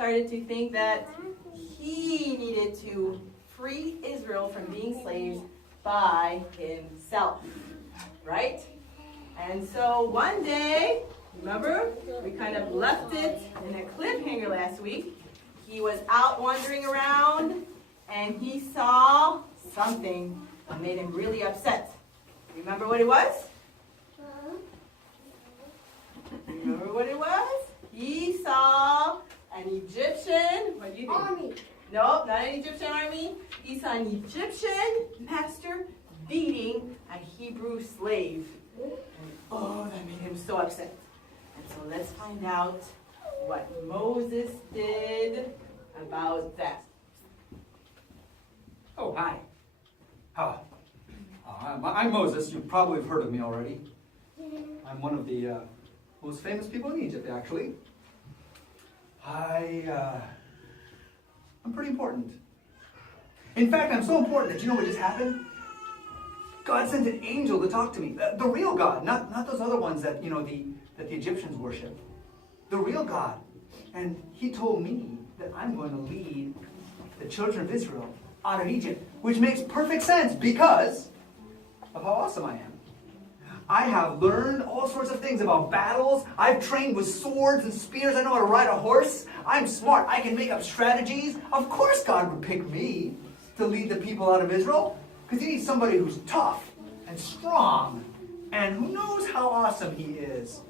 started to think that he needed to free Israel from being slaves by himself, right? And so one day, remember, we kind of left it in a cliffhanger last week. He was out wandering around, and he saw something that made him really upset. Remember what it was? Remember what it was? He saw an Egyptian, what do you think? Army. Nope, not an Egyptian army. He saw an Egyptian master beating a Hebrew slave. And oh, that made him so upset. And so let's find out what Moses did about that. Oh, hi. I'm Moses. You probably have heard of me already. I'm one of the most famous people in Egypt, actually. I'm pretty important. In fact, I'm so important that you know what just happened? God sent an angel to talk to me. The real God, not those other ones that that the Egyptians worship. The real God. And he told me that I'm going to lead the children of Israel out of Egypt, which makes perfect sense because of how awesome I am. I have learned all sorts of things about battles. I've trained with swords and spears. I know how to ride a horse. I'm smart. I can make up strategies. Of course God would pick me to lead the people out of Israel because he needs somebody who's tough and strong and who knows how awesome he is.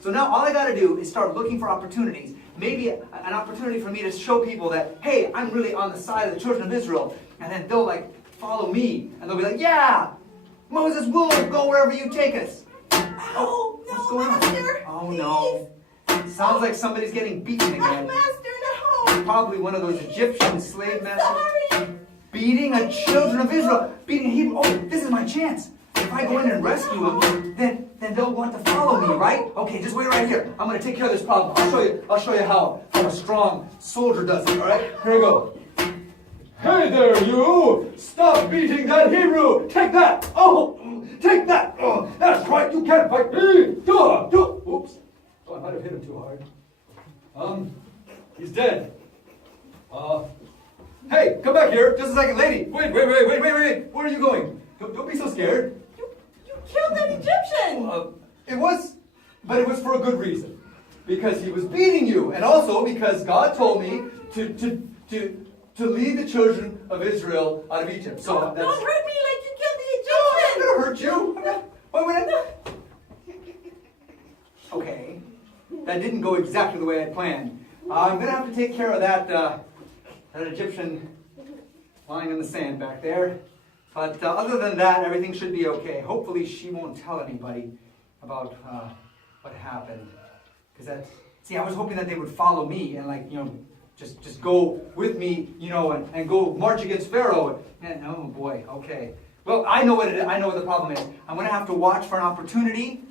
So now all I got to do is start looking for opportunities. Maybe an opportunity for me to show people that, hey, I'm really on the side of the children of Israel. And then they'll follow me. And they'll be like, yeah, Moses will go wherever you take us. Oh, no, what's going Master, on? Oh, please. no. Sounds like somebody's getting beaten again. Master, no. Probably one of those Egyptian slave masters. Sorry. Beating a children of Israel. Beating Hebrew. Oh, this is my chance. If I go in and rescue them, then they'll want to follow me, right? Okay, just wait right here. I'm going to take care of this problem. I'll show you how a strong soldier does it, all right? Here we go. Hey there, you! Stop beating that Hebrew! Take that! Oh! Take that! Oh, that's right, you can't fight me! Oops. Oh, I might have hit him too hard. He's dead. Hey, come back here! Just a second, lady! Wait! Where are you going? Don't be so scared. You killed an Egyptian! It was for a good reason. Because he was beating you, and also because God told me to lead the children of Israel out of Egypt. So don't hurt me like you killed the No, I'm Egyptian! not going to hurt you. Wait. Okay, that didn't go exactly the way I planned. I'm going to have to take care of that Egyptian lying in the sand back there. But other than that, everything should be okay. Hopefully she won't tell anybody about what happened. Because I was hoping that they would follow me and just go with me, and go march against Pharaoh. And oh boy, okay. Well, I know what the problem is. I'm going to have to watch for an opportunity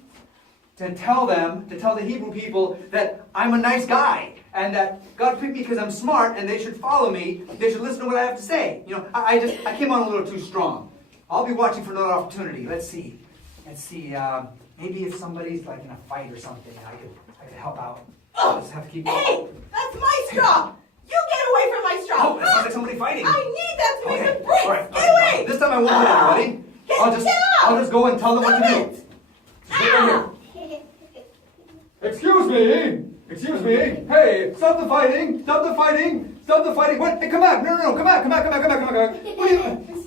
to tell the Hebrew people that I'm a nice guy and that God picked me because I'm smart and they should follow me. They should listen to what I have to say. I came on a little too strong. I'll be watching for another opportunity. Let's see. Maybe if somebody's in a fight or something, I could help out. I'll just have to keep going. Hey, that's my straw! You get away from my straw! Oh, it sounds like somebody fighting. I need that to make Okay. the bricks! All right. Get away! This time I won't hit anybody. Get I'll out! just go and tell them what to do. Stop Stay right here. Excuse me. Hey, stop the fighting. What? Hey, come back. No. Come back.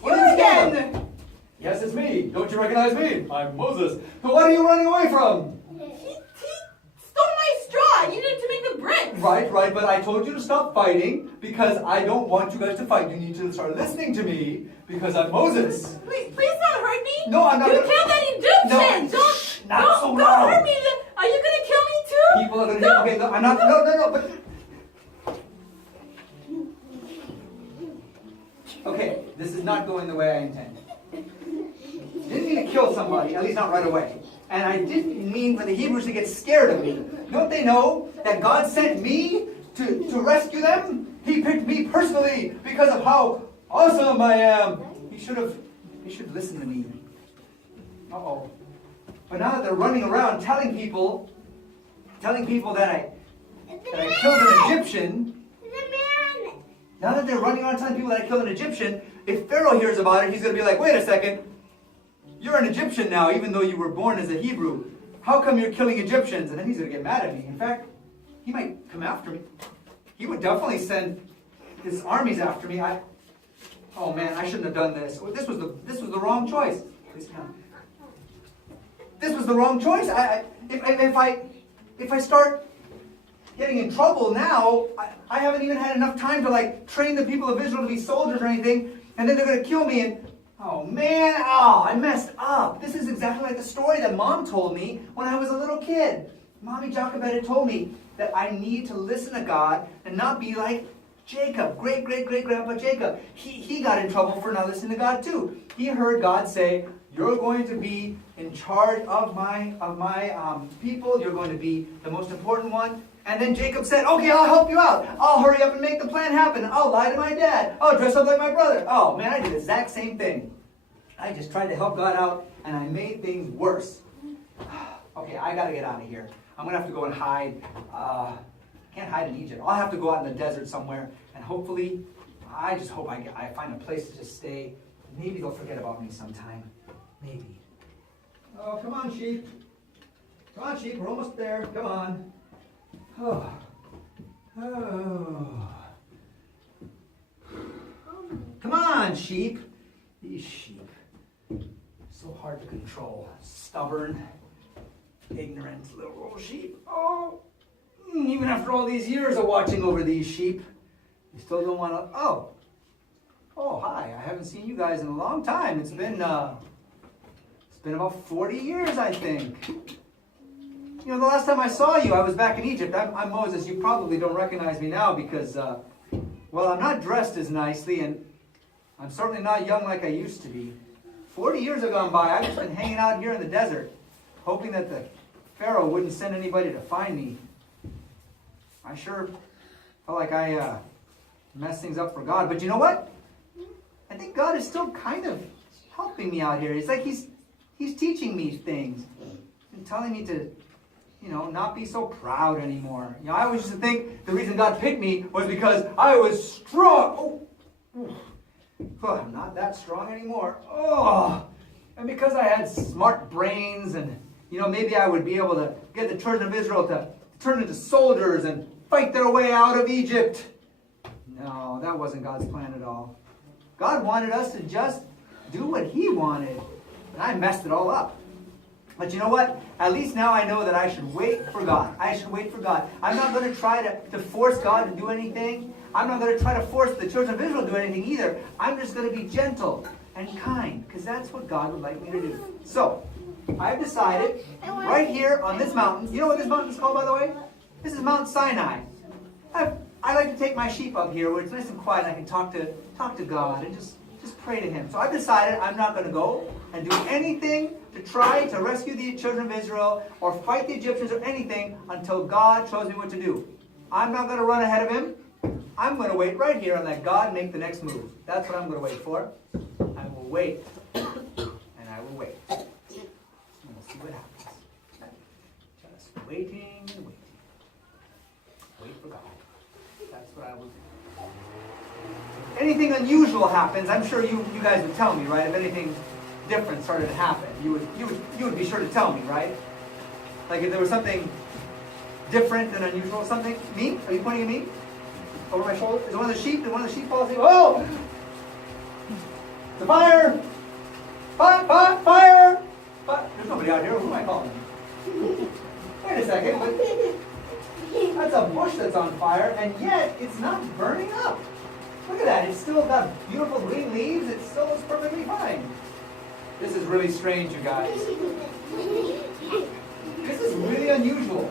What are you again! Yes, it's me. Don't you recognize me? I'm Moses. So what are you running away from? He stole my straw! You needed to make the bricks! Right, but I told you to stop fighting because I don't want you guys to fight. You need to start listening to me because I'm Moses. Please don't hurt me! No, I'm not. You killed that Egyptian! No, not so don't loud. hurt me! Are you gonna kill me too? People are going to hear. Okay, no, I'm not. No, but. Okay, this is not going the way I intended. Didn't mean to kill somebody, at least not right away. And I didn't mean for the Hebrews to get scared of me. Don't they know that God sent me to rescue them? He picked me personally because of how awesome I am. He should listen to me. Uh-oh. But now that they're running around telling people that I killed an Egyptian, now that they're running around telling people that I killed an Egyptian, if Pharaoh hears about it, he's going to be like, wait a second, you're an Egyptian now, even though you were born as a Hebrew. How come you're killing Egyptians? And then he's going to get mad at me. In fact, he might come after me. He would definitely send his armies after me. Oh man, I shouldn't have done this. This was the wrong choice. This was the wrong choice. If I start getting in trouble now, I haven't even had enough time to like train the people of Israel to be soldiers or anything, and then they're going to kill me. And oh man, I messed up. This is exactly like the story that Mom told me when I was a little kid. Mommy Jochebed told me that I need to listen to God and not be like Jacob, great-great-great-grandpa Jacob. He got in trouble for not listening to God too. He heard God say, you're going to be in charge of my people. You're going to be the most important one. And then Jacob said, okay, I'll help you out. I'll hurry up and make the plan happen. I'll lie to my dad. I'll dress up like my brother. Oh man, I did the exact same thing. I just tried to help God out and I made things worse. Okay, I got to get out of here. I'm going to have to go and hide. I can't hide in Egypt. I'll have to go out in the desert somewhere. And hopefully, I just hope I find a place to just stay. Maybe they'll forget about me sometime. Maybe. Oh, come on, sheep. Come on, sheep. We're almost there. Come on. Oh. Come on, sheep. These sheep. So hard to control. Stubborn, ignorant little sheep. Oh. Even after all these years of watching over these sheep, you still don't want to... Oh, hi. I haven't seen you guys in a long time. It's been about 40 years, I think. You know, the last time I saw you, I was back in Egypt. I'm Moses. You probably don't recognize me now because, well, I'm not dressed as nicely, and I'm certainly not young like I used to be. 40 years have gone by. I've just been hanging out here in the desert, hoping that the Pharaoh wouldn't send anybody to find me. I sure felt like I messed things up for God. But you know what? I think God is still kind of helping me out here. It's like He's teaching me things and telling me to, not be so proud anymore. I always used to think the reason God picked me was because I was strong. Oh, I'm not that strong anymore. Oh, and because I had smart brains and, maybe I would be able to get the children of Israel to turn into soldiers and fight their way out of Egypt. No, that wasn't God's plan at all. God wanted us to just do what He wanted. And I messed it all up. But you know what? At least now I know that I should wait for God. I should wait for God. I'm not going to try to force God to do anything. I'm not going to try to force the children of Israel to do anything either. I'm just going to be gentle and kind, because that's what God would like me to do. So, I've decided, right here on this mountain, you know what this mountain is called, by the way? This is Mount Sinai. I like to take my sheep up here where it's nice and quiet and I can talk to God and just pray to Him. So I've decided I'm not going to go and do anything to try to rescue the children of Israel or fight the Egyptians or anything until God shows me what to do. I'm not going to run ahead of Him. I'm going to wait right here and let God make the next move. That's what I'm going to wait for. I will wait. And I will wait. And we'll see what happens. Just waiting and waiting. Wait for God. That's what I will do. If anything unusual happens, I'm sure you guys would tell me, right? If anything different started to happen, you would be sure to tell me, right? Like if there was something different and unusual, something. Me? Are you pointing at me? Over my shoulder? Is one of the sheep? Did one of the sheep fall asleep? Oh! The fire! Fire! There's nobody out here. Who am I calling? Wait a second. That's a bush that's on fire, and yet it's not burning up. Look at that. It's still got beautiful green leaves. It still looks perfectly fine. This is really strange, you guys. This is really unusual.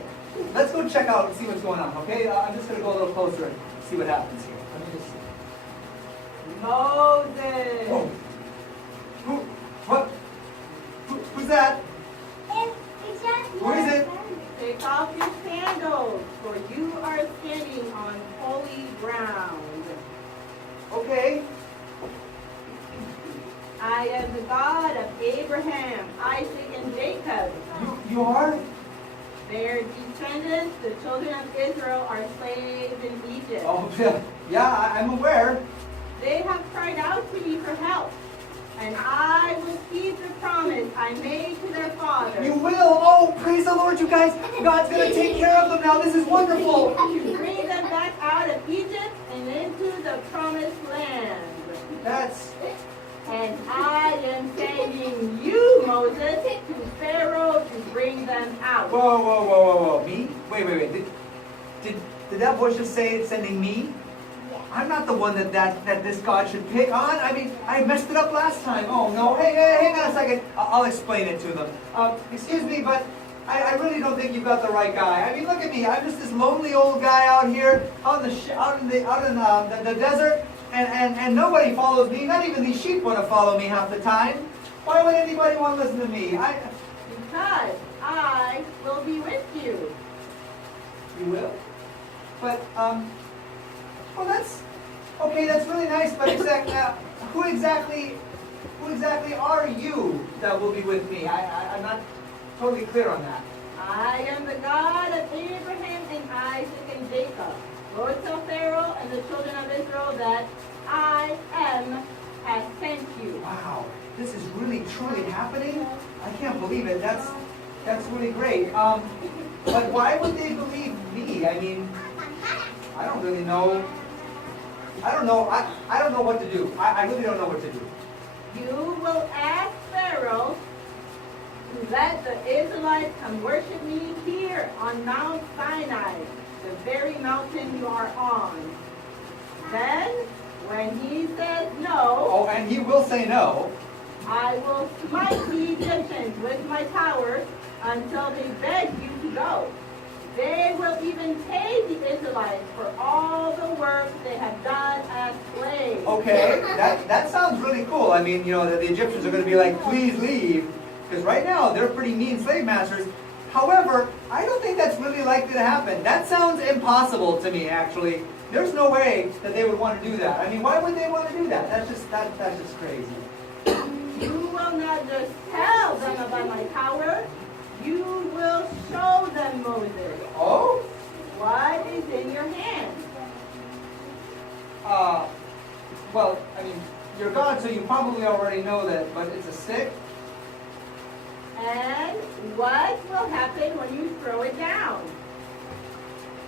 Let's go check out and see what's going on, okay? I'm just going to go a little closer and see what happens here. Let me just see. Moses! Whoa. Who's that? Who is it? Take off your sandals, for you are standing on holy ground. Okay. I am the God of Abraham, Isaac, and Jacob. You are? Their descendants, the children of Israel, are slaves in Oh, yeah, I'm aware. They have cried out to me for help, and I will keep the promise I made to their father. You will. Oh, praise the Lord, you guys. God's going to take care of them now. This is wonderful. To bring them back out of Egypt and into the promised land. And I am sending you, Moses, to Pharaoh to bring them out. Whoa. Me? Wait. Did that voice just say it's sending me? I'm not the one that this God should pick on. I mean, I messed it up last time. Oh, no. Hey, hang on a second. I'll explain it to them. Excuse me, but I really don't think you've got the right guy. I mean, look at me. I'm just this lonely old guy out here out in the desert, and nobody follows me. Not even these sheep want to follow me half the time. Why would anybody want to listen to me? Because I will be with you. You will? But, well, that's really nice, but who exactly are you that will be with me? I'm not totally clear on that. I am the God of Abraham and Isaac and Jacob. Go tell Pharaoh and the children of Israel that I am has sent you. Wow, this is really truly happening? I can't believe it. That's really great. But why would they believe me? I mean, I don't really know. I don't know. I don't know what to do. I really don't know what to do. You will ask Pharaoh to let the Israelites come worship me here on Mount Sinai, the very mountain you are on. Then, when he says no, oh, and he will say no, I will smite the Egyptians with my power until they beg you to go. They will even pay the Israelites for all the work they have done as slaves. okay, that sounds really cool. I mean, the Egyptians are going to be like, please leave, because right now they're pretty mean slave masters. However, I don't think that's really likely to happen. That sounds impossible to me, actually. There's no way that they would want to do that. I mean, why would they want to do that? That's just crazy. You will not just tell them about my power. You will show them, Moses. Oh? What is in your hand? Well, I mean, you're God, so you probably already know that, but it's a stick. And what will happen when you throw it down?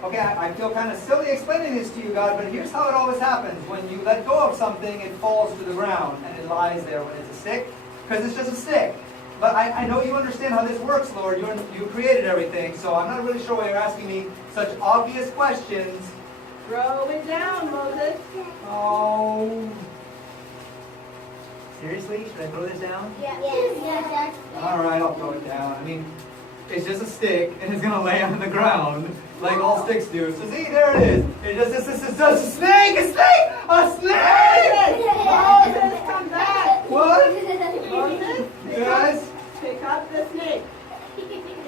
Okay, I feel kind of silly explaining this to you, God, but here's how it always happens. When you let go of something, it falls to the ground, and it lies there when it's a stick, because it's just a stick. But I know you understand how this works, Lord. You created everything, so I'm not really sure why you're asking me such obvious questions. Throw it down, Moses. Oh. Seriously? Should I throw this down? Yes. All right, I'll throw it down. I mean, it's just a stick, and it's going to lay on the ground like all sticks do. So see, there it is. It's just a snake! A snake! A snake! Moses, come back. What? Moses, Yes? pick up the snake.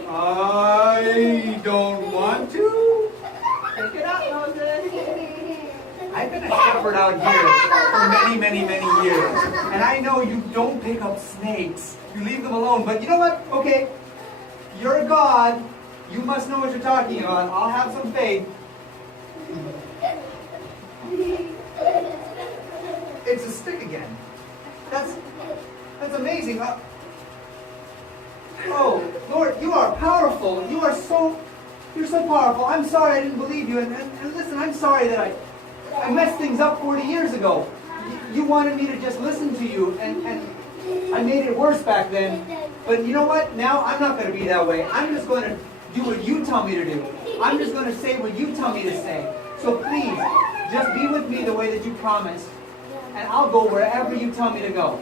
I don't want to. Pick it up, Moses. I've been a shepherd out here for many, many, many years. And I know you don't pick up snakes. You leave them alone. But you know what? Okay. You're a God. You must know what you're talking about. I'll have some faith. It's a stick again. That's amazing. Oh, Lord, you are powerful. You're so powerful. I'm sorry I didn't believe you. And listen, I'm sorry that I messed things up 40 years ago. You wanted me to just listen to you, and I made it worse back then. But you know what? Now I'm not going to be that way. I'm just going to do what you tell me to do. I'm just going to say what you tell me to say. So please, just be with me the way that you promised. And I'll go wherever you tell me to go.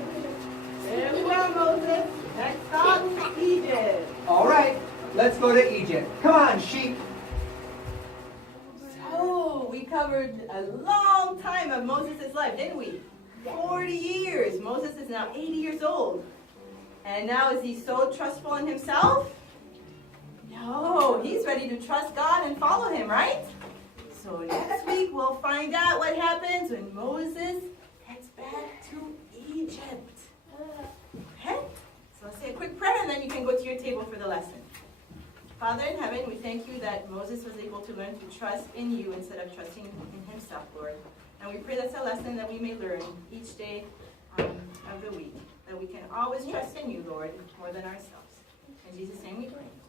There we go, Moses. Next stop, Egypt. All right, let's go to Egypt. Come on, sheep. So, we covered a long time of Moses' life, didn't we? 40 years. Moses is now 80 years old. And now is he so trustful in himself? No, he's ready to trust God and follow him, right? So next week we'll find out what happens when Moses heads back to Egypt. Okay? So I'll say a quick prayer and then you can go to your table for the lesson. Father in heaven, we thank you that Moses was able to learn to trust in you instead of trusting in himself. yourself, Lord. And we pray that's a lesson that we may learn each day of the week, that we can always trust in you, Lord, more than ourselves. In Jesus' name we pray.